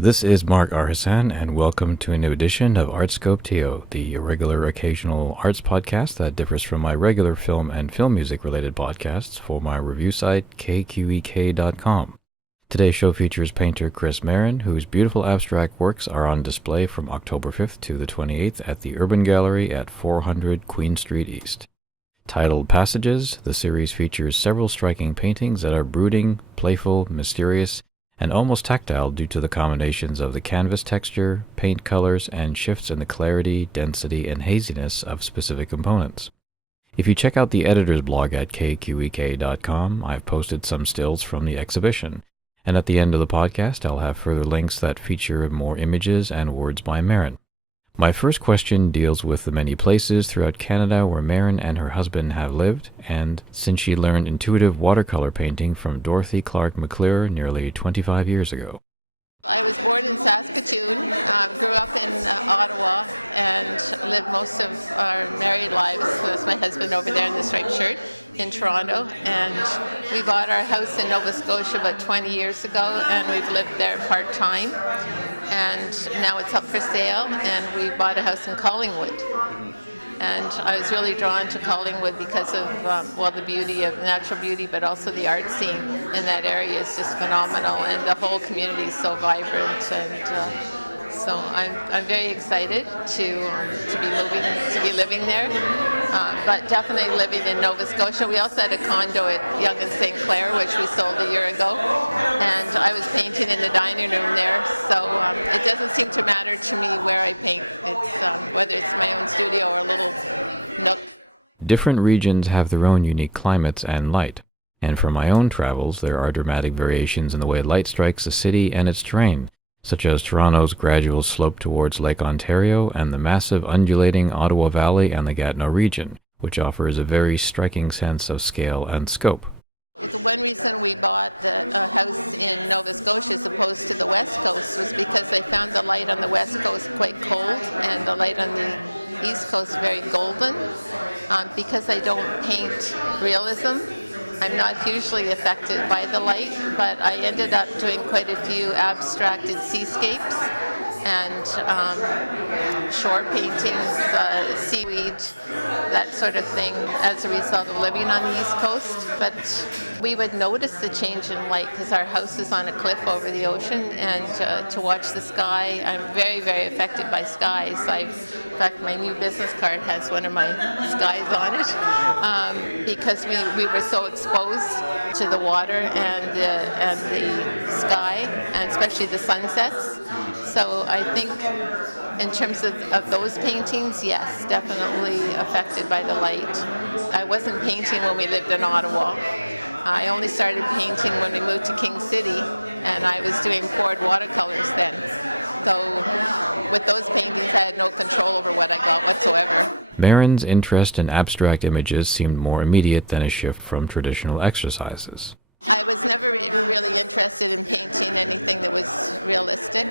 This is Mark Arhasan, and welcome to a new edition of ArtScopeTO, the irregular occasional arts podcast that differs from my regular film and film music related podcasts for my review site, KQEK.com. Today's show features painter Chris Marin, whose beautiful abstract works are on display from October 5th to the 28th at the Urban Gallery at 400 Queen Street East. Titled Passages, the series features several striking paintings that are brooding, playful, mysterious, and almost tactile due to the combinations of the canvas texture, paint colors, and shifts in the clarity, density, and haziness of specific components. If you check out the editor's blog at KQEK.com, I've posted some stills from the exhibition, and at the end of the podcast I'll have further links that feature more images and words by Marin. My first question deals with the many places throughout Canada where Marin and her husband have lived, and since she learned intuitive watercolor painting from Dorothy Clark McClure nearly 25 years ago. I was born in Saskatoon, grew up in Ottawa, and lived most of our married lives with my husband over there in the striped shirt in Toronto. And we bought our house in Nova Scotia about 20 years ago, and we've lived there part-time. And now it's up for sale, and we bought a house in Collingwood. And I was really drawn to Collingwood because of, the beauty of natural beauty, but also the art scene in that area is just phenomenal, and the whole community is so vibrant. And so I'm very excited to be living there, but definitely living in Nova Scotia. We also had a condo at Yonge and St. Clair, which we sold a year ago, and I was painting in the dining room there, so it doesn't seem to matter to me where I paint. It's whether it's my own studio or a little nook. Different regions have their own unique climates and light, and for my own travels there are dramatic variations in the way light strikes the city and its terrain, such as Toronto's gradual slope towards Lake Ontario and the massive undulating Ottawa Valley and the Gatineau region, which offers a very striking sense of scale and scope. The one reason we bought the house in Nova Scotia as opposed to the West Coast was because I found the light on the West Coast quite cold and the light on the East Coast very golden. Because I don't paint realism, I'm not hugely affected by the light, but I ended up doing quite a few abstracted seascapes and shore paintings, seaweed, that sort of thing, as a result of living on the East Coast. But we would notice the change in light because our house is on a cliff over the ocean, and to watch the sky, I'm very, very affected by skies. In fact, my new business card has one of my skies on it, because we were so exposed to the water and the sky, and especially the sunsets. So I think in terms of those paintings, yes, definitely affected by the light. I wasn't painting when we lived in Ottawa. I only started painting when we moved to King City, and I was doing poured watercolors then. So with those paintings, I had no control over what I got whatsoever. Marin's interest in abstract images seemed more immediate than a shift from traditional exercises. I was never really interested in painting anything that was realistic.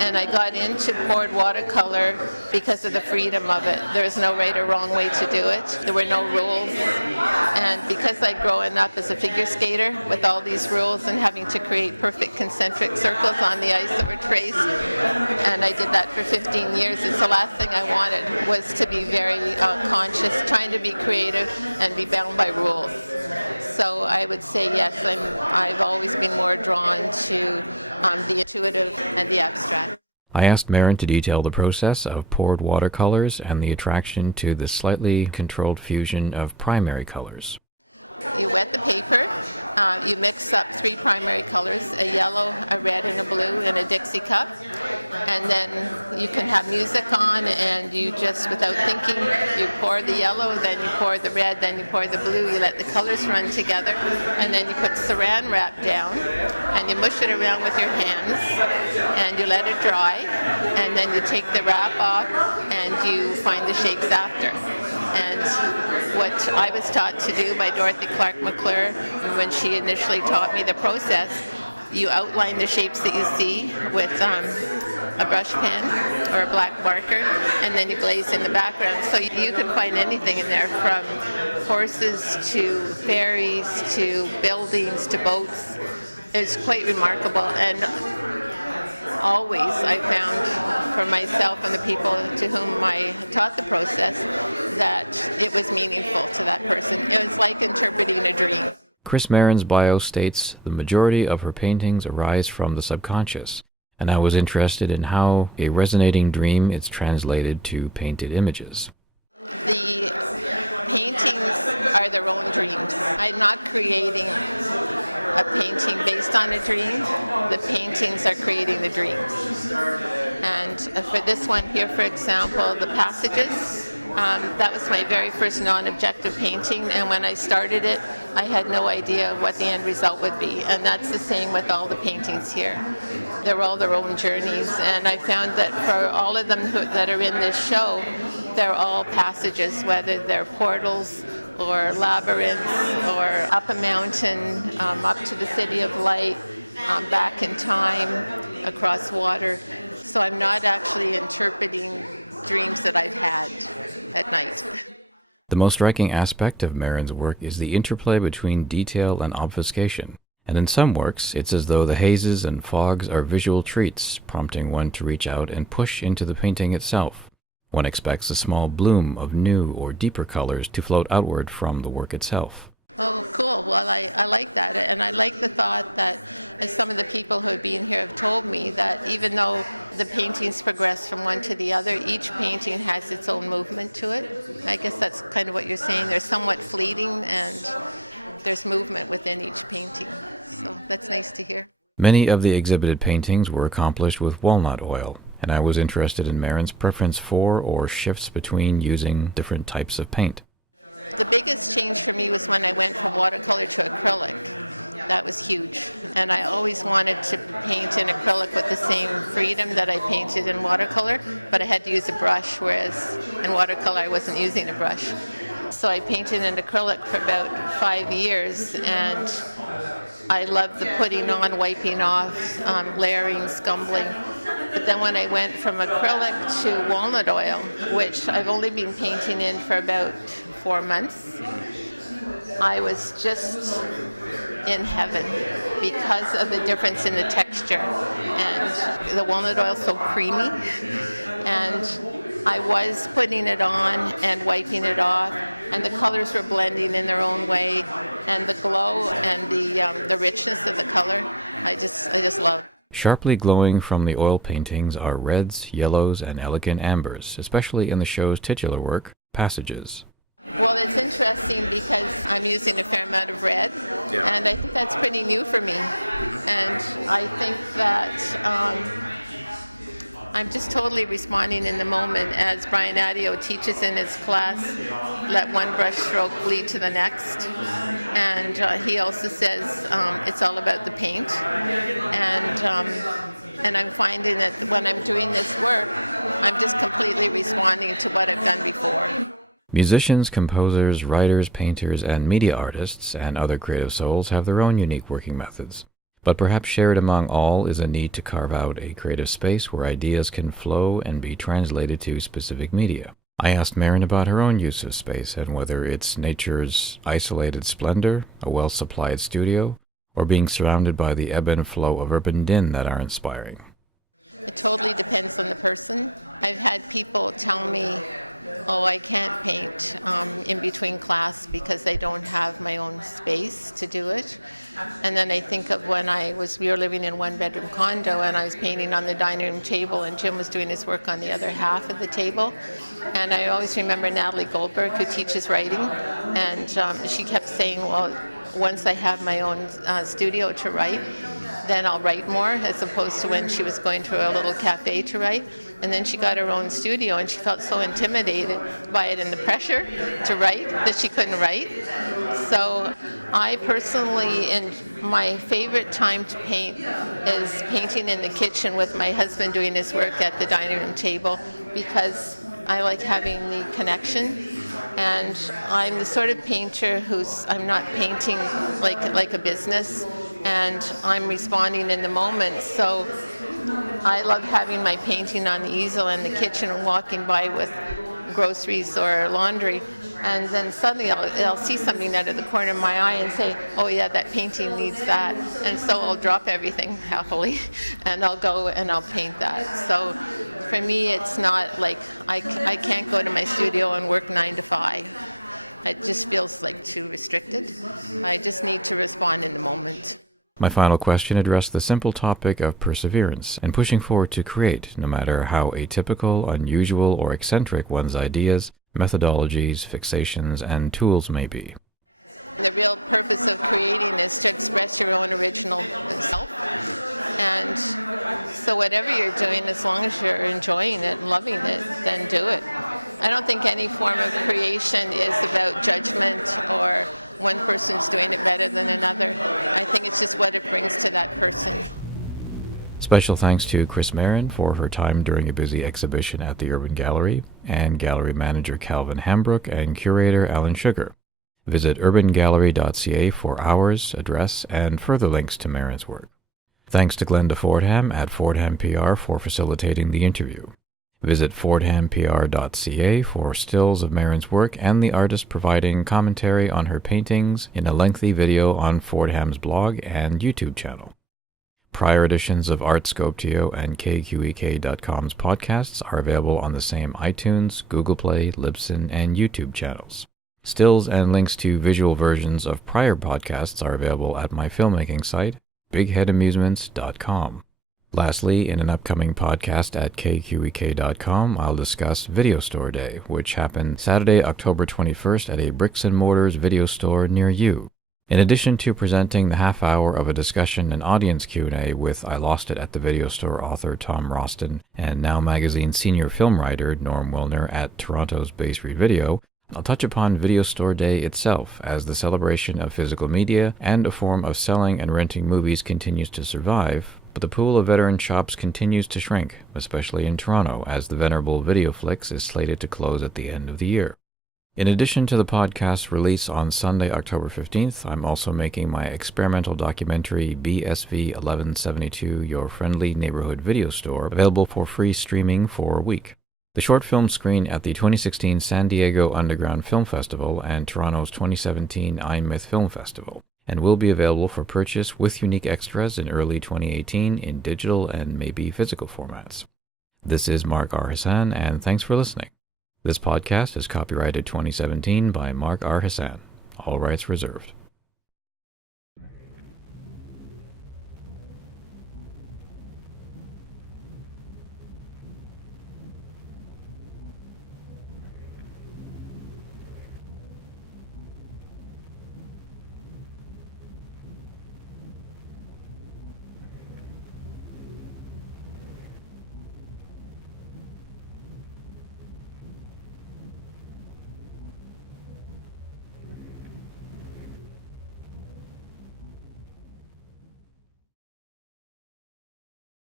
And I got into poured watercolor because of the freedom of it. There was no right or wrong way to do it. There were no rules. And because I'd grown up as a figure skater with all these rules and having to create perfect concentric circles on the ice that were traced, and I did that for 15 years, it's the last thing I wanted was to be very conscious, trying to be creative and be bound by rules. So I would say yes, I've always been more drawn to the intuitive and the abstract. I asked Marin to detail the process of poured watercolors and the attraction to the slightly controlled fusion of primary colors. You wet the paper, you mix up 3 primary colors, a yellow, a red, and a blue in a Dixie cup. And then you can have music on, and you just, without thinking, you pour the yellow, then you pour the red, then you pour the blue, you let the colors run together, and then you put saran wrap down, and you mush it around with your hands, and you let it dry, and then you take the wrap off, and you find the shapes after. And what I was taught to do by Dorothy Clark McClure, when she initially taught me the process, you outline the shapes that you see with a brush pen or a black marker, and then you glaze in the background. So you can find anything in there, from horses to ferries to buildings to boats. It's quite remarkable, and always I found for myself and the people to whom I taught the process that it was meaningful to that person. It was like interpreting a dream. Chris Marin's bio states the majority of her paintings arise from the subconscious, and I was interested in how a resonating dream is translated to painted images. The paintings are their own dreams. I'm not creating a painting based on a dream. The paintings are creating the dreams. And for this one here, for example, the passages, that was my very first non-objective painting, and when I started it, I had no idea what the end result would be, and that's the same with all the paintings here. They're all their own journeys, and I found that for all of them that are in this show, they're all passages, whether they're portals or labyrinths or up a mountain, up to the city of light, back in time, across water. So I'm not actually interpreting dreams that I've had at night. The most striking aspect of Marin's work is the interplay between detail and obfuscation. And in some works, it's as though the hazes and fogs are visual treats, prompting one to reach out and push into the painting itself. One expects a small bloom of new or deeper colors to float outward from the work itself. Oh, cool. Well, I like that. And I like the thought that, as some of the people who have been here have told me, that even though the paintings progress from one to the other, each painting has its own movement to it. I guess that's kind of what you're saying. They're somewhat fleeting, and there's movement within each painting. So that's nice to hear. Many of the exhibited paintings were accomplished with walnut oil, and I was interested in Marin's preference for or shifts between using different types of paint. The biggest change for me was when I went from watercolor to acrylic. That was huge. And I always wanted to paint in acrylic with the same freedom that I painted in watercolor, but I had to use a brush, whereas in watercolor I wasn't using a brush. So I painted in acrylic for about 5 years, and I loved the putting on, wiping off, layering, scumbling. But then when I went from acrylic to walnut oil, which I've only been painting in for about 4 months, I was just in heaven because of the difference in the texture. And the walnut oil is so creamy, and I was putting it on and wiping it off, and the colors were blending in their own way, and the glow and the richness of the color, I just love. Sharply glowing from the oil paintings are reds, yellows, and elegant ambers, especially in the show's titular work, Passages. Well, it's interesting because I'm using a fair amount of red, and I think that's pretty new for me. And I think that I'm just totally responding in the moment. As Brian Adio teaches in his class, let one brush stroke lead to the next. And he also says it's all about the paint. And I'm finding that when I'm doing this work, I'm just completely responding to what I've done before. Musicians, composers, writers, painters, and media artists and other creative souls have their own unique working methods. But perhaps shared among all is a need to carve out a creative space where ideas can flow and be translated to specific media. I asked Marin about her own use of space and whether it's nature's isolated splendor, a well-supplied studio, or being surrounded by the ebb and flow of urban din that are inspiring. It totally depends on the person. I've had people tell me, oh, I can't paint in between class because I don't have my own space to do it. And then I think of when we were living in one-bedroom condo, and I was painting on the dining room table, and Jim was doing his work on the other half of the table. And I always remember Natalie Goldberg, who teaches writing, and she kept saying, well, once I have my own studio to write, then I'll write more, as opposed to when she was going to a little cafe to write. And then she got her own studio, and she felt so intimidated by it and the pressure to write that she couldn't write. So I personally, in my favorite time to paint is painting in the kitchen with my husband doing his work at the dining room table, because I like having the connection. And I'm the sort of painter I'm not painting like a business, and I'm responding in the moment. So I love having my painting on the easel in the kitchen and walking by with groceries or laundry, And then suddenly I'll see something out of the corner of my eye and say, oh yeah, that painting needs that. And so I'll drop everything happily and I'll go and I'll paint that. So for me, it's not like I can't go to my studio and work 9 to 5. It just feels like too restricted. I just need to respond in the moment. My final question addressed the simple topic of perseverance and pushing forward to create, no matter how atypical, unusual, or eccentric one's ideas, methodologies, fixations, and tools may be. The real purpose of creating is to express your own original self. And so whatever you're doing, as long as you're enjoying it and loving it, then do it. I don't think any form of creation is about judgment or one person's doing it better than another. I think it's just what it brings to that person. Special thanks to Chris Marin for her time during a busy exhibition at the Urban Gallery, and gallery manager Calvin Hambrook and curator Alan Sugar. Visit urbangallery.ca for hours, address, and further links to Marin's work. Thanks to Glenda Fordham at Fordham PR for facilitating the interview. Visit fordhampr.ca for stills of Marin's work and the artist providing commentary on her paintings in a lengthy video on Fordham's blog and YouTube channel. Prior editions of ArtScopeTO and KQEK.com's podcasts are available on the same iTunes, Google Play, Libsyn, and YouTube channels. Stills and links to visual versions of prior podcasts are available at my filmmaking site, bigheadamusements.com. Lastly, in an upcoming podcast at KQEK.com, I'll discuss Video Store Day, which happened Saturday, October 21st at a Bricks and Mortars video store near you. In addition to presenting the half hour of a discussion and audience Q&A with I Lost It at the Video Store author Tom Roston and Now Magazine senior film writer Norm Wilner at Toronto's Bay Street Video, I'll touch upon Video Store Day itself as the celebration of physical media and a form of selling and renting movies continues to survive, but the pool of veteran shops continues to shrink, especially in Toronto, as the venerable VideoFlix is slated to close at the end of the year. In addition to the podcast release on Sunday, October 15th, I'm also making my experimental documentary BSV 1172 Your Friendly Neighborhood Video Store available for free streaming for a week. The short film screened at the 2016 San Diego Underground Film Festival and Toronto's 2017 iMyth Film Festival, and will be available for purchase with unique extras in early 2018 in digital and maybe physical formats. This is Mark R. Hassan, and thanks for listening. This podcast is copyrighted 2017 by Mark R. Hassan. All rights reserved.